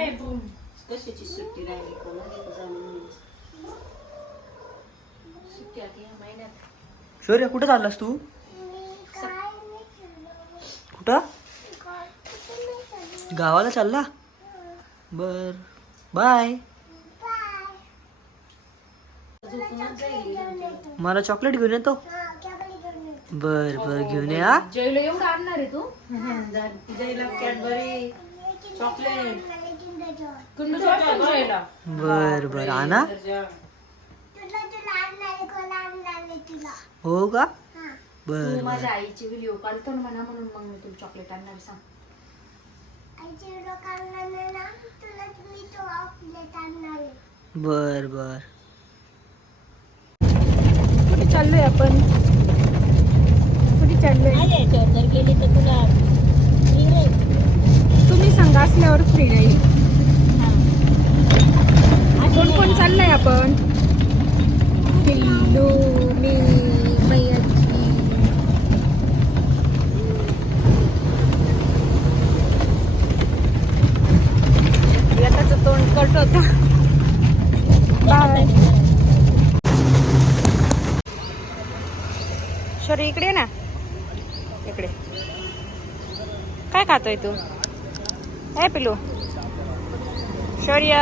कशाची सुट्टी राहिली. सुट्टी या महिन्यात. शौर्य कुठं चाललास तू? कुठं? गावाला चालला? बर. बाय. मला चॉकलेट घेऊन येतो. बर बर घेऊन ये जयला एवढं आणणार आहे तू? जायला कॅडबरी चॉकलेट बर बर आणा तर जा. हो का तू बर बर। माझ्या आईची व्हिडिओ काढतो ना म्हणा म्हणून मग मी तुला चॉकलेट आणणार सांग. बर बर. कुठे चाललोय आपण? कुठे चाललोय? जर गेली तर तुला कट होता. बाय. शरी इकडे ना. इकडे. काय खातोय तू? काय पिलू शौर्य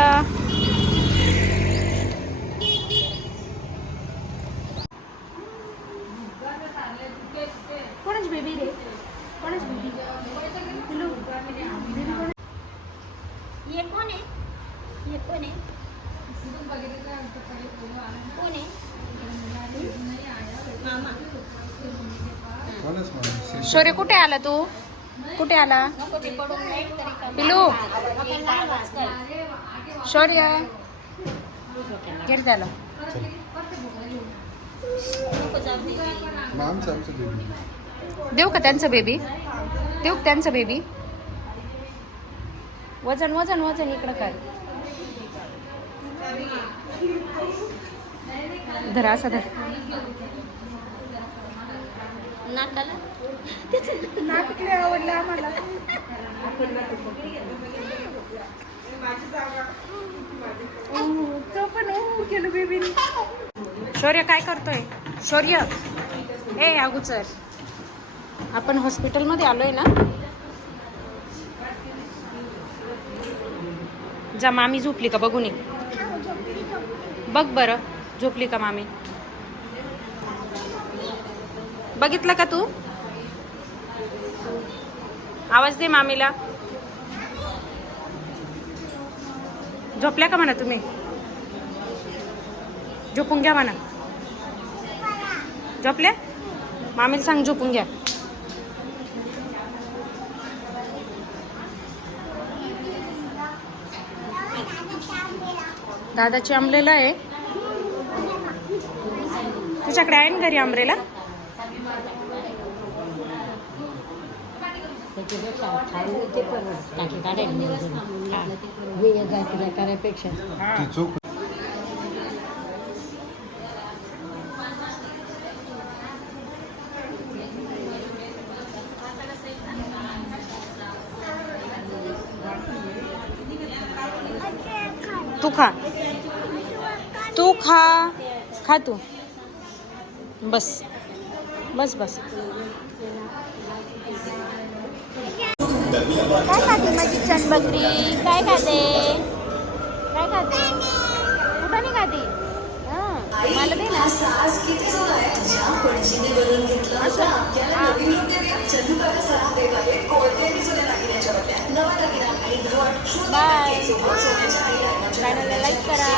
कोणाची बेबी रे कोणाची बेबी पिलू ये कोण आहे ये कोण आहे. कोण आहे? मामा. शौर्य कुठे आला तू? कुठे आला? पिलू काय शौर्य. घेर बेबी देऊ का त्यांचं बेबी देऊ का त्यांचं बेबी वजन वजन वजन इकडं कर. धरा असं धर नाकाला नाटकले आवडलं आम्हाला. तो पण ऊ केलं बेबी. शौर्य काय करतोय? शौर्य. ए अगोचर आपण हॉस्पिटलमध्ये आलोय ना? जा मामी झोपली का? बघून ये. बघ बरं झोपली का मामी? बघितलं का तू? आवाज दे मामीला. झोपल्या का म्हणा तुम्ही? झोपून घ्या म्हणा. झोपल्या? मामीला सांग झोपून घ्या. दादाची आंबलेला आहे. तुझ्याकडे आहे ना घरी आंबरेला? ती खा. तू खा. खा तू. बस. बस बस. काय खाते माझी छान बकरी काय खाते? काय खाते? कुठं नाही खाते? हं, मला दे ना. बाय चॅनलला लाईक करा